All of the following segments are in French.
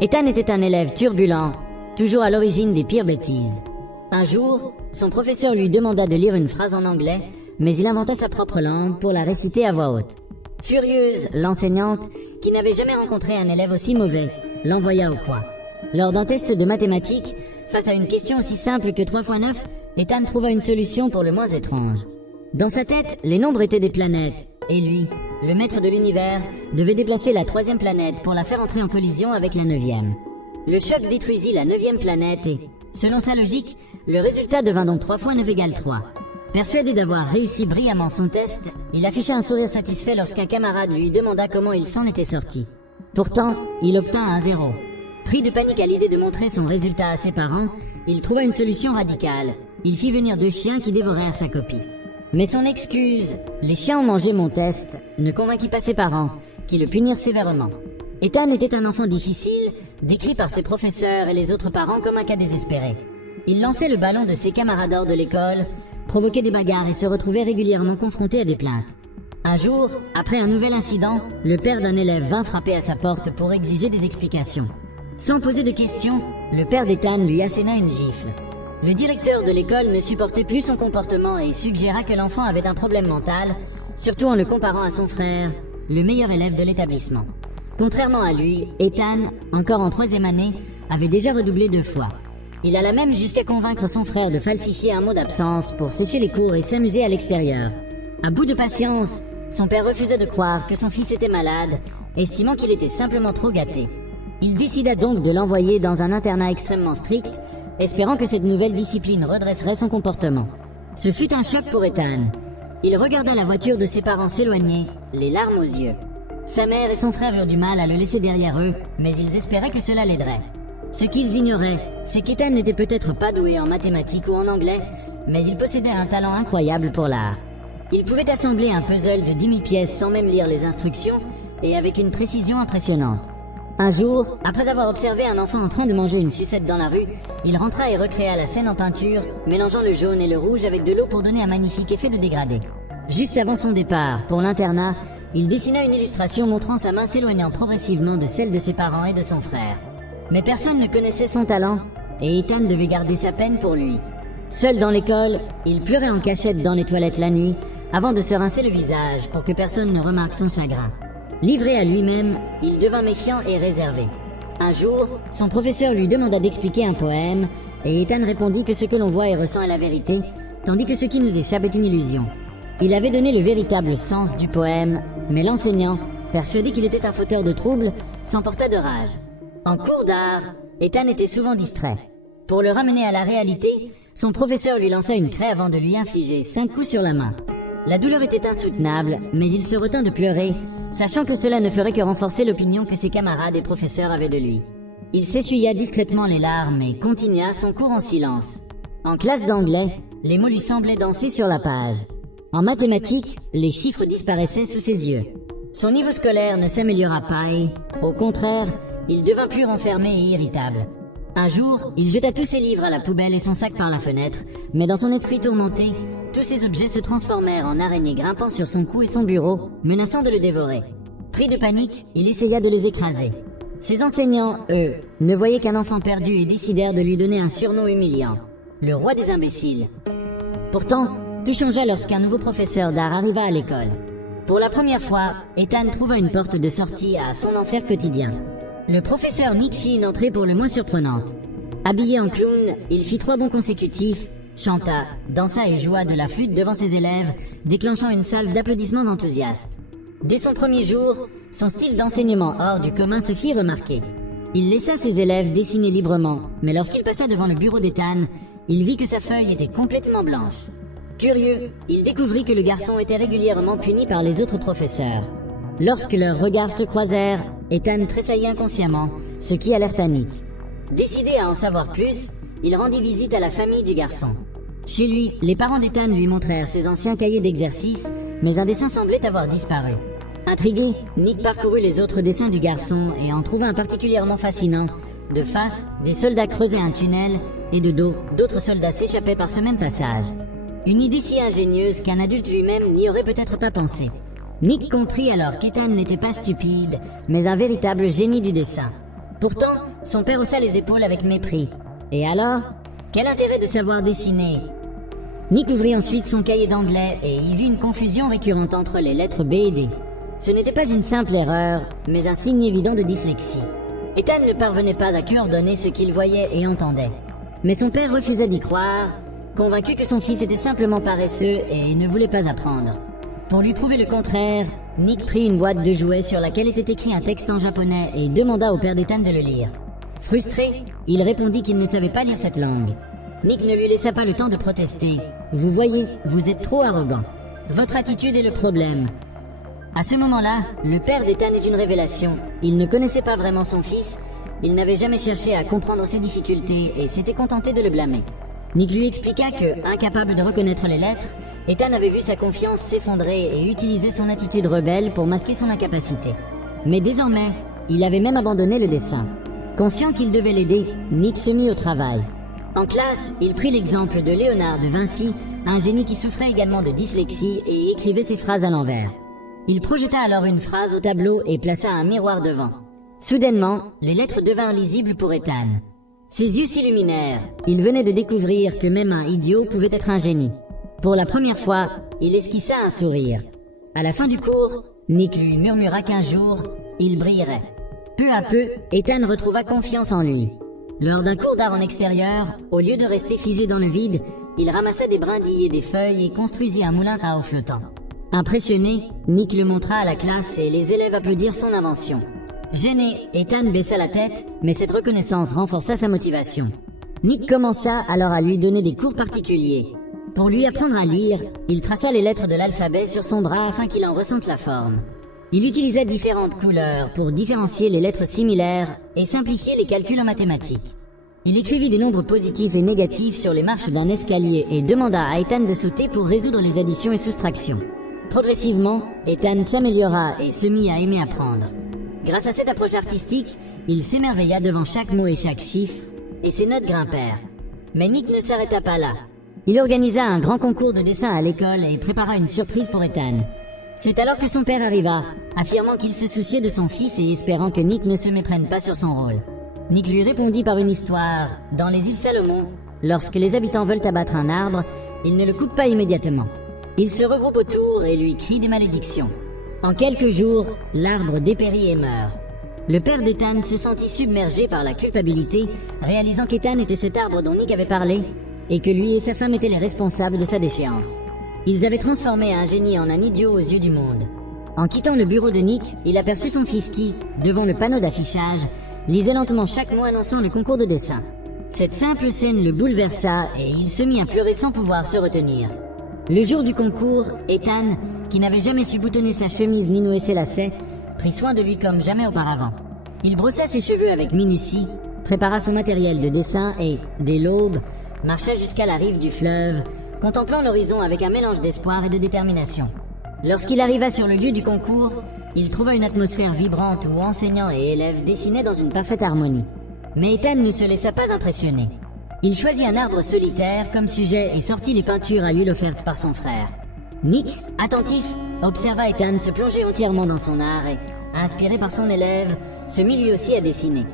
Ethan était un élève turbulent, toujours à l'origine des pires bêtises. Un jour, son professeur lui demanda de lire une phrase en anglais, mais il inventa sa propre langue pour la réciter à voix haute. Furieuse, l'enseignante, qui n'avait jamais rencontré un élève aussi mauvais, l'envoya au coin. Lors d'un test de mathématiques, face à une question aussi simple que 3 x 9, Ethan trouva une solution pour le moins étrange. Dans sa tête, les nombres étaient des planètes, et lui, le maître de l'univers, devait déplacer la 3e planète pour la faire entrer en collision avec la 9e. Le choc détruisit la 9e planète et, selon sa logique, le résultat devint donc 3 x 9 = 3. Persuadé d'avoir réussi brillamment son test, il afficha un sourire satisfait lorsqu'un camarade lui demanda comment il s'en était sorti. Pourtant, il obtint un 0. Pris de panique à l'idée de montrer son résultat à ses parents, il trouva une solution radicale. Il fit venir 2 chiens qui dévorèrent sa copie. Mais son excuse « Les chiens ont mangé mon test » ne convainquit pas ses parents, qui le punirent sévèrement. Ethan était un enfant difficile, décrit par ses professeurs et les autres parents comme un cas désespéré. Il lançait le ballon de ses camarades hors de l'école, provoquait des bagarres et se retrouvait régulièrement confronté à des plaintes. Un jour, après un nouvel incident, le père d'un élève vint frapper à sa porte pour exiger des explications. Sans poser de questions, le père d'Ethan lui asséna une gifle. Le directeur de l'école ne supportait plus son comportement et suggéra que l'enfant avait un problème mental, surtout en le comparant à son frère, le meilleur élève de l'établissement. Contrairement à lui, Ethan, encore en 3e année, avait déjà redoublé 2 fois. Il alla même jusqu'à convaincre son frère de falsifier un mot d'absence pour sécher les cours et s'amuser à l'extérieur. À bout de patience, son père refusa de croire que son fils était malade, estimant qu'il était simplement trop gâté. Il décida donc de l'envoyer dans un internat extrêmement strict, espérant que cette nouvelle discipline redresserait son comportement. Ce fut un choc pour Ethan. Il regarda la voiture de ses parents s'éloigner, les larmes aux yeux. Sa mère et son frère eurent du mal à le laisser derrière eux, mais ils espéraient que cela l'aiderait. Ce qu'ils ignoraient, c'est qu'Ethan n'était peut-être pas doué en mathématiques ou en anglais, mais il possédait un talent incroyable pour l'art. Il pouvait assembler un puzzle de 10 000 pièces sans même lire les instructions, et avec une précision impressionnante. Un jour, après avoir observé un enfant en train de manger une sucette dans la rue, il rentra et recréa la scène en peinture, mélangeant le jaune et le rouge avec de l'eau pour donner un magnifique effet de dégradé. Juste avant son départ, pour l'internat, il dessina une illustration montrant sa main s'éloignant progressivement de celle de ses parents et de son frère. Mais personne ne connaissait son talent, et Ethan devait garder sa peine pour lui. Seul dans l'école, il pleurait en cachette dans les toilettes la nuit, avant de se rincer le visage pour que personne ne remarque son chagrin. Livré à lui-même, il devint méfiant et réservé. Un jour, son professeur lui demanda d'expliquer un poème, et Ethan répondit que ce que l'on voit et ressent est la vérité, tandis que ce qui nous échappe est une illusion. Il avait donné le véritable sens du poème, mais l'enseignant, persuadé qu'il était un fauteur de troubles, s'emporta de rage. En cours d'art, Ethan était souvent distrait. Pour le ramener à la réalité, son professeur lui lança une craie avant de lui infliger 5 coups sur la main. La douleur était insoutenable, mais il se retint de pleurer, sachant que cela ne ferait que renforcer l'opinion que ses camarades et professeurs avaient de lui. Il s'essuya discrètement les larmes et continua son cours en silence. En classe d'anglais, les mots lui semblaient danser sur la page. En mathématiques, les chiffres disparaissaient sous ses yeux. Son niveau scolaire ne s'améliora pas et, au contraire, il devint plus renfermé et irritable. Un jour, il jeta tous ses livres à la poubelle et son sac par la fenêtre, mais dans son esprit tourmenté, tous ces objets se transformèrent en araignées grimpant sur son cou et son bureau, menaçant de le dévorer. Pris de panique, il essaya de les écraser. Ses enseignants, eux, ne voyaient qu'un enfant perdu et décidèrent de lui donner un surnom humiliant, le roi des imbéciles. Pourtant, tout changea lorsqu'un nouveau professeur d'art arriva à l'école. Pour la première fois, Ethan trouva une porte de sortie à son enfer quotidien. Le professeur Nick fit une entrée pour le moins surprenante. Habillé en clown, il fit 3 bons consécutifs, chanta, dansa et joua de la flûte devant ses élèves, déclenchant une salve d'applaudissements enthousiastes. Dès son premier jour, son style d'enseignement hors du commun se fit remarquer. Il laissa ses élèves dessiner librement, mais lorsqu'il passa devant le bureau d'Ethan, il vit que sa feuille était complètement blanche. Curieux, il découvrit que le garçon était régulièrement puni par les autres professeurs. Lorsque leurs regards se croisèrent, Ethan tressaillit inconsciemment, ce qui alerta Nick. Décidé à en savoir plus, il rendit visite à la famille du garçon. Chez lui, les parents d'Ethan lui montrèrent ses anciens cahiers d'exercices, mais un dessin semblait avoir disparu. Intrigué, Nick parcourut les autres dessins du garçon et en trouva un particulièrement fascinant. De face, des soldats creusaient un tunnel, et de dos, d'autres soldats s'échappaient par ce même passage. Une idée si ingénieuse qu'un adulte lui-même n'y aurait peut-être pas pensé. Nick comprit alors qu'Ethan n'était pas stupide, mais un véritable génie du dessin. Pourtant, son père haussa les épaules avec mépris. Et alors, quel intérêt de savoir dessiner? Nick ouvrit ensuite son cahier d'anglais et y vit une confusion récurrente entre les lettres B et D. Ce n'était pas une simple erreur, mais un signe évident de dyslexie. Ethan ne parvenait pas à coordonner ce qu'il voyait et entendait. Mais son père refusa d'y croire, convaincu que son fils était simplement paresseux et ne voulait pas apprendre. Pour lui prouver le contraire, Nick prit une boîte de jouets sur laquelle était écrit un texte en japonais et demanda au père d'Ethan de le lire. Frustré, il répondit qu'il ne savait pas lire cette langue. Nick ne lui laissa pas le temps de protester. « Vous voyez, vous êtes trop arrogant. Votre attitude est le problème. » À ce moment-là, le père d'Ethan eut une révélation. Il ne connaissait pas vraiment son fils, il n'avait jamais cherché à comprendre ses difficultés et s'était contenté de le blâmer. Nick lui expliqua que, incapable de reconnaître les lettres, Ethan avait vu sa confiance s'effondrer et utilisait son attitude rebelle pour masquer son incapacité. Mais désormais, il avait même abandonné le dessin. Conscient qu'il devait l'aider, Nick se mit au travail. En classe, il prit l'exemple de Léonard de Vinci, un génie qui souffrait également de dyslexie et écrivait ses phrases à l'envers. Il projeta alors une phrase au tableau et plaça un miroir devant. Soudainement, les lettres devinrent lisibles pour Ethan. Ses yeux s'illuminèrent. Il venait de découvrir que même un idiot pouvait être un génie. Pour la première fois, il esquissa un sourire. À la fin du cours, Nick lui murmura qu'un jour, il brillerait. Peu à peu, Ethan retrouva confiance en lui. Lors d'un cours d'art en extérieur, au lieu de rester figé dans le vide, il ramassa des brindilles et des feuilles et construisit un moulin à eau flottant. Impressionné, Nick le montra à la classe et les élèves applaudirent son invention. Gêné, Ethan baissa la tête, mais cette reconnaissance renforça sa motivation. Nick commença alors à lui donner des cours particuliers. Pour lui apprendre à lire, il traça les lettres de l'alphabet sur son bras afin qu'il en ressente la forme. Il utilisa différentes couleurs pour différencier les lettres similaires et simplifier les calculs en mathématiques. Il écrivit des nombres positifs et négatifs sur les marches d'un escalier et demanda à Ethan de sauter pour résoudre les additions et soustractions. Progressivement, Ethan s'améliora et se mit à aimer apprendre. Grâce à cette approche artistique, il s'émerveilla devant chaque mot et chaque chiffre, et ses notes grimpèrent. Mais Nick ne s'arrêta pas là. Il organisa un grand concours de dessin à l'école et prépara une surprise pour Ethan. C'est alors que son père arriva, affirmant qu'il se souciait de son fils et espérant que Nick ne se méprenne pas sur son rôle. Nick lui répondit par une histoire. Dans les îles Salomon, lorsque les habitants veulent abattre un arbre, ils ne le coupent pas immédiatement. Ils se regroupent autour et lui crient des malédictions. En quelques jours, l'arbre dépérit et meurt. Le père d'Ethan se sentit submergé par la culpabilité, réalisant qu'Ethan était cet arbre dont Nick avait parlé, et que lui et sa femme étaient les responsables de sa déchéance. Ils avaient transformé un génie en un idiot aux yeux du monde. En quittant le bureau de Nick, il aperçut son fils qui, devant le panneau d'affichage, lisait lentement chaque mot annonçant le concours de dessin. Cette simple scène le bouleversa et il se mit à pleurer sans pouvoir se retenir. Le jour du concours, Ethan, qui n'avait jamais su boutonner sa chemise ni nouer ses lacets, prit soin de lui comme jamais auparavant. Il brossa ses cheveux avec minutie, prépara son matériel de dessin et, dès l'aube, marcha jusqu'à la rive du fleuve, contemplant l'horizon avec un mélange d'espoir et de détermination. Lorsqu'il arriva sur le lieu du concours, il trouva une atmosphère vibrante où enseignants et élèves dessinaient dans une parfaite harmonie. Mais Ethan ne se laissa pas impressionner. Il choisit un arbre solitaire comme sujet et sortit les peintures à l'huile offertes par son frère. Nick, attentif, observa Ethan se plonger entièrement dans son art et, inspiré par son élève, se mit lui aussi à dessiner.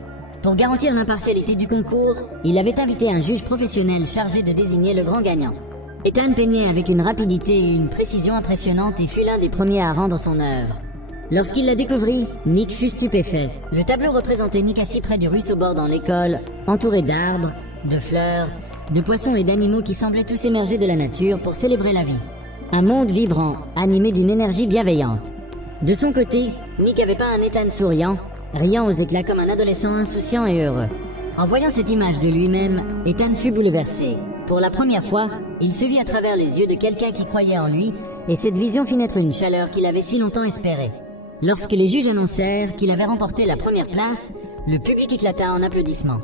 Pour garantir l'impartialité du concours, il avait invité un juge professionnel chargé de désigner le grand gagnant. Ethan peignait avec une rapidité et une précision impressionnantes et fut l'un des premiers à rendre son œuvre. Lorsqu'il la découvrit, Nick fut stupéfait. Le tableau représentait Nick assis près du ruisseau bordant l'école, entouré d'arbres, de fleurs, de poissons et d'animaux qui semblaient tous émerger de la nature pour célébrer la vie. Un monde vibrant, animé d'une énergie bienveillante. De son côté, Nick avait peint un Ethan souriant, riant aux éclats comme un adolescent insouciant et heureux. En voyant cette image de lui-même, Ethan fut bouleversé. Pour la première fois, il se vit à travers les yeux de quelqu'un qui croyait en lui, et cette vision fit naître une chaleur qu'il avait si longtemps espérée. Lorsque les juges annoncèrent qu'il avait remporté la première place, le public éclata en applaudissements.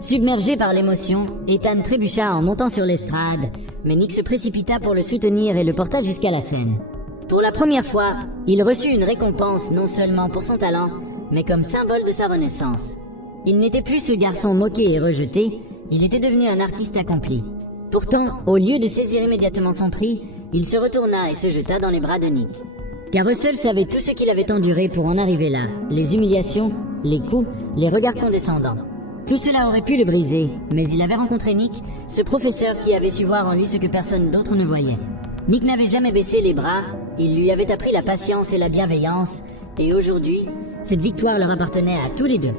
Submergé par l'émotion, Ethan trébucha en montant sur l'estrade, mais Nick se précipita pour le soutenir et le porta jusqu'à la scène. Pour la première fois, il reçut une récompense non seulement pour son talent, mais comme symbole de sa renaissance. Il n'était plus ce garçon moqué et rejeté, il était devenu un artiste accompli. Pourtant, au lieu de saisir immédiatement son prix, il se retourna et se jeta dans les bras de Nick. Car eux seuls savaient tout ce qu'il avait enduré pour en arriver là, les humiliations, les coups, les regards condescendants. Tout cela aurait pu le briser, mais il avait rencontré Nick, ce professeur qui avait su voir en lui ce que personne d'autre ne voyait. Nick n'avait jamais baissé les bras, il lui avait appris la patience et la bienveillance, et aujourd'hui, cette victoire leur appartenait à tous les deux.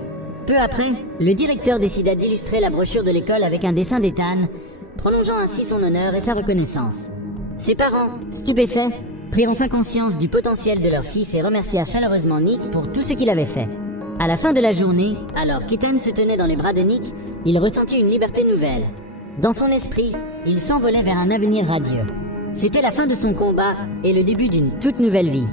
Peu après, le directeur décida d'illustrer la brochure de l'école avec un dessin d'Ethan, prolongeant ainsi son honneur et sa reconnaissance. Ses parents, stupéfaits, prirent enfin conscience du potentiel de leur fils et remercièrent chaleureusement Nick pour tout ce qu'il avait fait. À la fin de la journée, alors qu'Ethan se tenait dans les bras de Nick, il ressentit une liberté nouvelle. Dans son esprit, il s'envolait vers un avenir radieux. C'était la fin de son combat et le début d'une toute nouvelle vie.